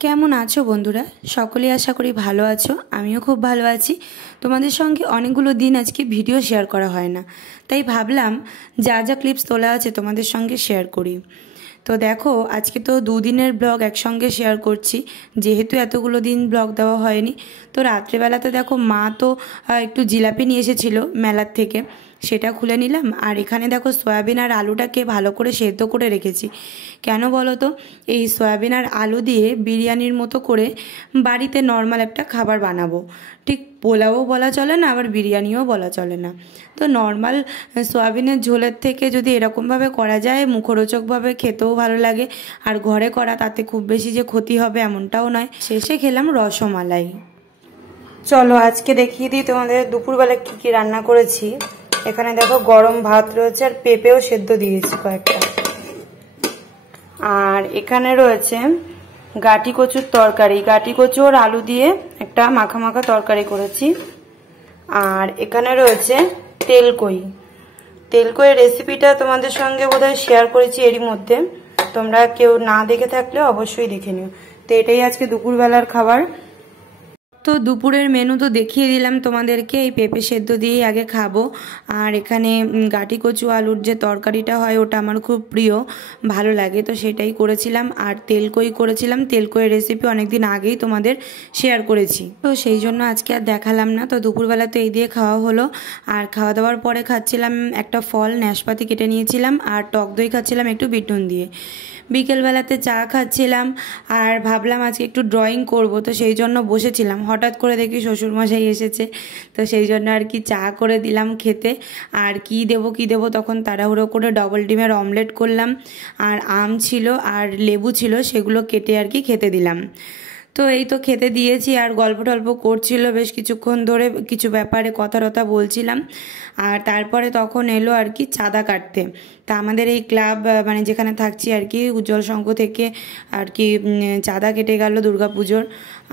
কেমন আছো বন্ধুরা? সকলেই আশা করি ভালো আছো। আমিও খুব ভালো আছি। তোমাদের সঙ্গে অনেকগুলো দিন আজকে ভিডিও শেয়ার করা হয় না, তাই ভাবলাম যা যা ক্লিপস তোলা আছে তোমাদের সঙ্গে শেয়ার করি। তো দেখো, আজকে তো দুদিনের ব্লগ একসঙ্গে শেয়ার করছি, যেহেতু এতগুলো দিন ব্লগ দেওয়া হয়নি। তো রাত্রেবেলাতে দেখো, মা তো একটু জিলাপি নিয়ে এসেছিলো মেলার থেকে, সেটা খুলে নিলাম। আর এখানে দেখো, সয়াবিন আর আলুটাকে ভালো করে সেদ্ধ করে রেখেছি। কেন বলো তো? এই সয়াবিন আর আলু দিয়ে বিরিয়ানির মতো করে বাড়িতে নর্মাল একটা খাবার বানাবো। ঠিক পোলাও বলা চলে না, আবার বিরিয়ানিও বলা চলে না। তো নর্মাল সয়াবিনের ঝোলের থেকে যদি এরকমভাবে করা যায়, মুখরোচকভাবে খেতেও ভালো লাগে। আর ঘরে করা, তাতে খুব বেশি যে ক্ষতি হবে এমনটাও নয়। শেষে খেলাম রসমালাই। চলো আজকে দেখিয়ে দিই তোমাদের দুপুরবেলা কি কি রান্না করেছি। এখানে দেখো, গরম ভাত রয়েছে আর পেঁপেও সেদ্ধ দিয়েছি কয়েকটা। আর এখানে রয়েছে গাটি কচুর তরকারি, গাটি কচু আর আলু দিয়ে একটা মাখা মাখা তরকারি করেছি। আর এখানে রয়েছে তেলকই। তেলকইয়ের রেসিপিটা তোমাদের সঙ্গে বোধহয় শেয়ার করেছি এরই মধ্যে, তোমরা কেউ না দেখে থাকলে অবশ্যই দেখে নিও। তো এটাই আজকে দুপুরবেলার খাবার। তো দুপুরের মেনু তো দেখিয়ে দিলাম তোমাদেরকে, এই পেঁপে সেদ্ধ দিয়েই আগে খাবো। আর এখানে গাটি কচু আলুর যে তরকারিটা হয়, ওটা আমার খুব প্রিয়, ভালো লাগে, তো সেটাই করেছিলাম। আর তেলকই করেছিলাম, তেলকইয়ের রেসিপি অনেকদিন আগেই তোমাদের শেয়ার করেছি, তো সেই জন্য আজকে আর দেখালাম না। তো দুপুরবেলা তো এই দিয়ে খাওয়া হলো। আর খাওয়া দাওয়ার পরে খাচ্ছিলাম একটা ফল, নাশপাতি কেটে নিয়েছিলাম, আর টক দই খাচ্ছিলাম একটু বিট নুন দিয়ে। বিকেলবেলাতে চা খাচ্ছিলাম। আর ভাবলাম আজকে একটু ড্রয়িং করব, তো সেই জন্য বসেছিলাম। হঠাৎ করে দেখি শ্বশুরমশাই এসেছে, তো সেই জন্য আর কি চা করে দিলাম খেতে। আর কি দেবো তখন তাড়াহুড়ো করে ডবল ডিমের অমলেট করলাম। আর আম ছিল আর লেবু ছিল, সেগুলো কেটে আর কি খেতে দিলাম। তো এই তো খেতে দিয়েছি। আর গল্প টল্প করছিল বেশ কিছুক্ষণ ধরে, কিছু ব্যাপারে কথা টথা বলছিলাম। আর তারপরে তখন এলো আর কি চাঁদা কাটতে। তা আমাদের এই ক্লাব, মানে যেখানে থাকছি আর কি, উজ্জ্বল সংঘ থেকে আর কি চাঁদা কেটে গেল দুর্গাপুজোর।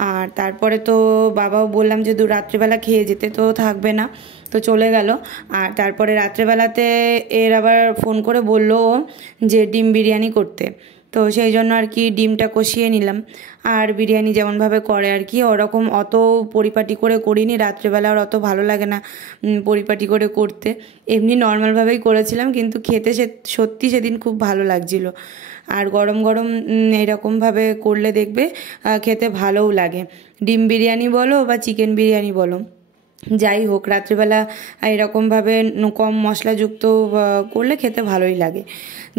আর তারপরে তো বাবাও বললাম যে রাত্রেবেলা খেয়ে যেতে, তো থাকবে না, তো চলে গেল। আর তারপরে রাত্রেবেলাতে এর আবার ফোন করে বললো যে ডিম বিরিয়ানি করতে, তো সেই জন্য আর কি ডিমটা কষিয়ে নিলাম। আর বিরিয়ানি যেমনভাবে করে আর কি, ওরকম অত পরিপাটি করে করিনি, রাত্রেবেলা আর অত ভালো লাগে না পরিপাটি করে করতে। এমনি নর্মালভাবেই করেছিলাম, কিন্তু খেতে সত্যি সেদিন খুব ভালো লাগছিল। আর গরম গরম এরকমভাবে করলে দেখবে খেতে ভালোও লাগে। ডিম বিরিয়ানি বলো বা চিকেন বিরিয়ানি বলো, যাই হোক, রাত্রিবেলা এরকমভাবে কম মশলাযুক্ত করলে খেতে ভালোই লাগে।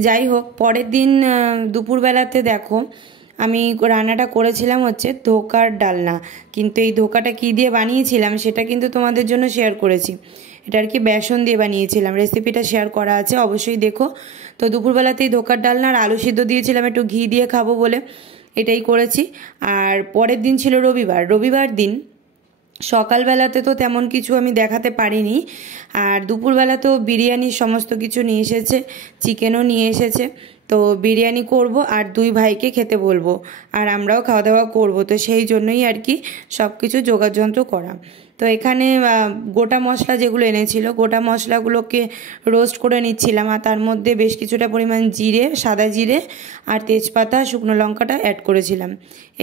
যাই হোক, পরের দিন দুপুরবেলাতে দেখো, আমি রান্নাটা করেছিলাম হচ্ছে ধোকার ডালনা। কিন্তু এই ধোকাটা কী দিয়ে বানিয়েছিলাম সেটা কিন্তু তোমাদের জন্য শেয়ার করেছি। এটা আর কি বেসন দিয়ে বানিয়েছিলাম, রেসিপিটা শেয়ার করা আছে, অবশ্যই দেখো। তো দুপুরবেলাতেই ধোকার ডালনা আর আলু সিদ্ধ দিয়েছিলাম একটু ঘি দিয়ে খাবো বলে, এটাই করেছি। আর পরের দিন ছিল রবিবার দিন সকালবেলাতে তো তেমন কিছু আমি দেখাতে পারিনি। আর দুপুরবেলাতেও বিরিয়ানির সমস্ত কিছু নিয়ে এসেছে, চিকেনও নিয়ে এসেছে। তো বিরিয়ানি করব আর দুই ভাইকে খেতে বলবো, আর আমরাও খাওয়া দাওয়া করব, তো সেই জন্যই আর কি সব কিছু যোগাযন্ত্র করা। তো এখানে গোটা মশলা যেগুলো এনেছিল, গোটা মশলাগুলোকে রোস্ট করে নিচ্ছিলাম। আর তার মধ্যে বেশ কিছুটা পরিমাণ জিরে, সাদা জিরে আর তেজপাতা, শুকনো লঙ্কাটা অ্যাড করেছিলাম।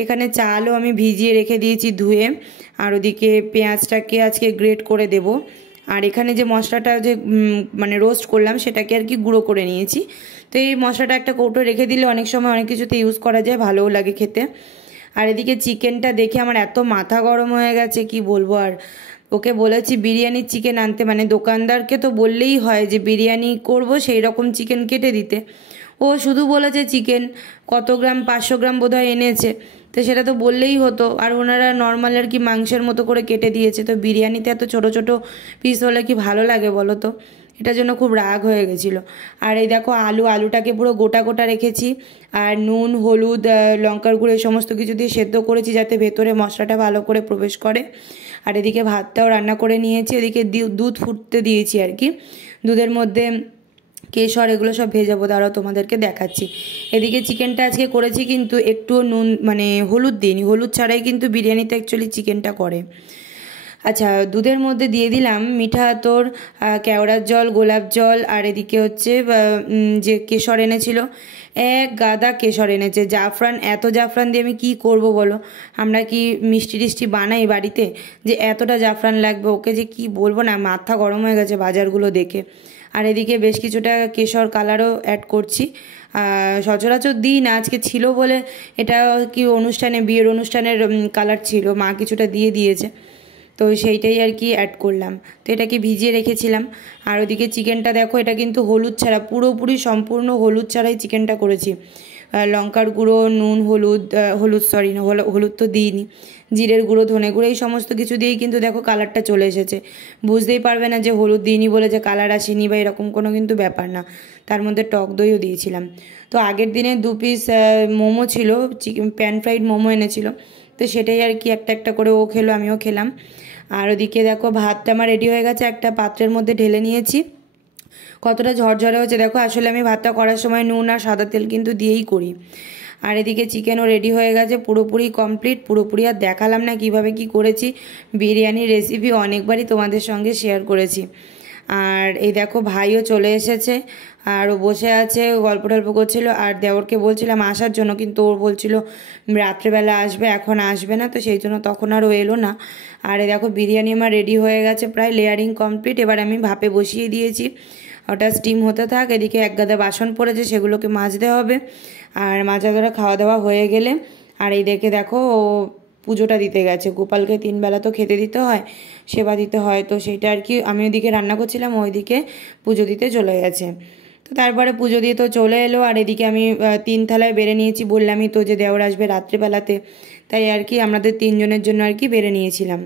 এখানে চালও আমি ভিজিয়ে রেখে দিয়েছি ধুয়ে। আর ওদিকে পেঁয়াজটাকে আজকে গ্রেট করে দেব। আর এখানে যে মশলাটা যে মানে রোস্ট করলাম, সেটাকে আর কি গুঁড়ো করে নিয়েছি। তো এই মশলাটা একটা কৌটো রেখে দিলে অনেক সময় অনেক কিছুতে ইউজ করা যায়, ভালোও লাগে খেতে। আর এদিকে চিকেনটা দেখে আমার এত মাথা গরম হয়ে গেছে কি বলবো। আর ওকে বলেছি বিরিয়ানির চিকেন আনতে, মানে দোকানদারকে তো বললেই হয় যে বিরিয়ানি করব সেই রকম চিকেন কেটে দিতে। ও শুধু বলেছে চিকেন কত গ্রাম, 500 গ্রাম বোধহয় এনেছে, তো সেটা তো বললেই হতো। আর ওনারা নর্মাল আর কি মাংসের মতো করে কেটে দিয়েছে। তো বিরিয়ানিতে এত ছোট ছোট পিস হলে কি ভালো লাগে বলো তো? এটার জন্য খুব রাগ হয়ে গেছিলো। আর এই দেখো, আলুটাকে পুরো গোটা গোটা রেখেছি। আর নুন, হলুদ, লঙ্কার গুঁড়ো সমস্ত কিছু দিয়ে সেদ্ধ করেছি, যাতে ভেতরে মশলাটা ভালো করে প্রবেশ করে। আর এদিকে ভাতটাও রান্না করে নিয়েছি, এদিকে দুধ ফুটতে দিয়েছি আর কি। দুধের মধ্যে কেশর এগুলো সব ভেজাবো, দাঁড়াও তোমাদেরকে দেখাচ্ছি। এদিকে চিকেনটা আজকে করেছি কিন্তু একটু নুন, মানে হলুদ দিইনি, হলুদ ছাড়াই কিন্তু বিরিয়ানিতে অ্যাকচুয়ালি চিকেনটা করে। আচ্ছা, দুধের মধ্যে দিয়ে দিলাম মিঠা আতর, কেওড়ার জল, গোলাপ জল, আর এদিকে হচ্ছে যে কেশর এনেছিল, এক গাদা কেশর এনেছে। জাফরান, এত জাফরান দিয়ে আমি কি করব বলো? আমরা কি মিষ্টি টিষ্টি বানাই বাড়িতে যে এতটা জাফরান লাগবে? ওকে যে কি বলবো না, মাথা গরম হয়ে গেছে বাজারগুলো দেখে। আর এদিকে বেশ কিছুটা কেশর কালারও অ্যাড করছি। সচরাচর দিই না, আজকে ছিল বলে, এটা কি অনুষ্ঠানে, বিয়ের অনুষ্ঠানের কালার ছিল, মা কিছুটা দিয়ে দিয়েছে, তো সেইটাই আর কি অ্যাড করলাম। তো এটাকে ভিজিয়ে রেখেছিলাম। আর ওদিকে চিকেনটা দেখো, এটা কিন্তু হলুদ ছাড়া, পুরোপুরি সম্পূর্ণ হলুদ ছাড়াই চিকেনটা করেছি। লঙ্কার গুঁড়ো, নুন, হলুদ তো দিইনি, জিরের গুঁড়ো, ধনে গুঁড়ো, এই সমস্ত কিছু দিয়েই কিন্তু দেখো কালারটা চলে এসেছে। বুঝতেই পারবে না যে হলুদ দিইনি বলে যে কালার আসেনি বা এরকম কোনো কিন্তু ব্যাপার না। তার মধ্যে টক দইও দিয়েছিলাম। তো আগের দিনে 2 পিস মোমো ছিল, চিকেন প্যান ফ্রাইড মোমো এনেছিল, তো সেটাই আর কি একটা একটা করে ও খেলো, আমিও খেলাম। আর ওদিকে দেখো ভাতটা আমার রেডি হয়ে গেছে, একটা পাত্রের মধ্যে ঢেলে নিয়েছি। কতটা ঝরঝরে হচ্ছে দেখো, আসলে আমি ভাতটা করার সময় নুন আর সাদা তেল কিন্তু দিয়েই করি। আর এদিকে চিকেনও রেডি হয়ে গেছে, পুরোপুরি কমপ্লিট, পুরোপুরি আর দেখালাম না কিভাবে কি করেছি। বিরিয়ানির রেসিপি অনেকবারই তোমাদের সঙ্গে শেয়ার করেছি। আর এই দেখো ভাইও চলে এসেছে, আর ও বসে আছে, গল্প টল্প করছিল। আর দেওরকে বলছিলাম আসার জন্য, কিন্তু ও বলছিল রাত্রেবেলা আসবে, এখন আসবে না, তো সেই জন্য তখন আর ও এলো না। আর এই দেখো বিরিয়ানি আমার রেডি হয়ে গেছে, প্রায় লেয়ারিং কমপ্লিট। এবার আমি ভাপে বসিয়ে দিয়েছি, ওটা স্টিম হতে থাক। এদিকে এক গাদা বাসন পড়েছে, সেগুলোকে মাজতে হবে। আর মাজা ধরা খাওয়া দাওয়া হয়ে গেলে, আর এই দেখো ও পুজোটা দিতে গেছে। গোপালকে 3 বেলা তো খেতে দিতে হয়, সেবা দিতে হয়, তো সেইটা আর কি আমি ওইদিকে রান্না করছিলাম, ওইদিকে পুজো দিতে চলে গেছে। তো তারপরে পুজো দিয়ে তো চলে এলো। আর এদিকে আমি 3 থালায় বেড়ে নিয়েছি, বললামই তো যে দেওর আসবে রাত্রেবেলাতে, তাই আর কি আমাদের 3 জনের জন্য আর কি বেড়ে নিয়েছিলাম,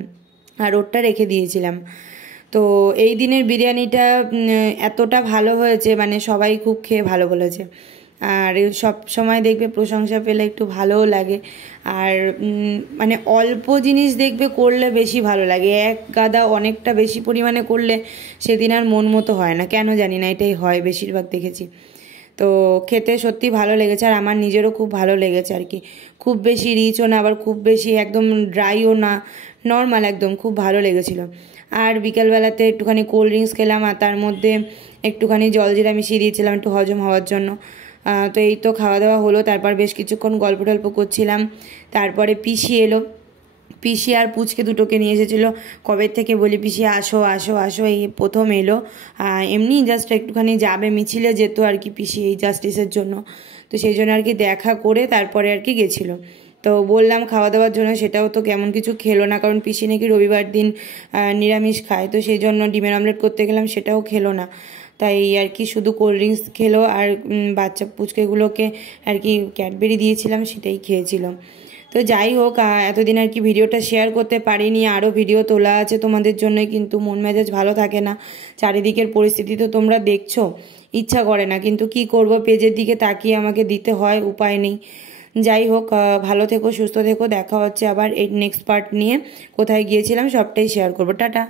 আর ওরটা রেখে দিয়েছিলাম। তো এই দিনের বিরিয়ানিটা এতটা ভালো হয়েছে, মানে সবাই খুব খেয়ে ভালো বলেছে। আর সব সময় দেখবে প্রশংসা পেলে একটু ভালোও লাগে। আর মানে অল্প জিনিস দেখবে করলে বেশি ভালো লাগে, এক গাদা অনেকটা বেশি পরিমাণে করলে সেদিন আর মন মতো হয় না, কেন জানি না, এটাই হয় বেশিরভাগ দেখেছি। তো খেতে সত্যি ভালো লেগেছে, আর আমার নিজেরও খুব ভালো লেগেছে আর কি। খুব বেশি রিচও না, আবার খুব বেশি একদম ড্রাইও না, নর্মাল একদম, খুব ভালো লেগেছিলো। আর বিকালবেলাতে একটুখানি কোল্ড ড্রিঙ্কস খেলাম, আর তার মধ্যে একটুখানি জলজিরা মিশিয়ে দিয়েছিলাম একটু হজম হওয়ার জন্য। তো এই তো খাওয়া দাওয়া হলো, তারপর বেশ কিছুক্ষণ গল্প টল্প করছিলাম। তারপরে পিসি এলো, পিসি আর পুচকে দুটোকে নিয়ে এসেছিলো। কবে থেকে বলি পিসি আসো আসো আসো, এই প্রথম এলো। এমনি জাস্ট একটুখানি যাবে, মিছিলে যেত আর কি পিসি এই জাস্টিসের জন্য, তো সেই জন্য আর কি দেখা করে তারপরে আর কি গেছিলো। তো বললাম খাওয়া দাওয়ার জন্য, সেটাও তো কেমন কিছু খেলো না, কারণ পিসি নাকি রবিবার দিন নিরামিষ খায়, তো সেই জন্য ডিমের অমলেট করতে গেলাম, সেটাও খেলো না। তাই আর কি শুধু কোল্ড ড্রিঙ্কস খেলো, আর বাচ্চা পুচকেগুলোকে আর কি ক্যাডবেরি দিয়েছিলাম, সেটাই খেয়েছিল। তো যাই হোক, এতদিন আর কি ভিডিওটা শেয়ার করতে পারিনি, আরও ভিডিও তোলা আছে তোমাদের জন্যই, কিন্তু মন মেজাজ ভালো থাকে না, চারিদিকের পরিস্থিতি তো তোমরা দেখছো, ইচ্ছা করে না, কিন্তু কি করব, পেজের দিকে তাকিয়ে আমাকে দিতে হয়, উপায় নেই। যাই হোক, ভালো থেকো, সুস্থ থেকো, দেখা হচ্ছে আবার এই নেক্সট পার্ট নিয়ে। কোথায় গিয়েছিলাম সবটাই শেয়ার করবো, টাটা।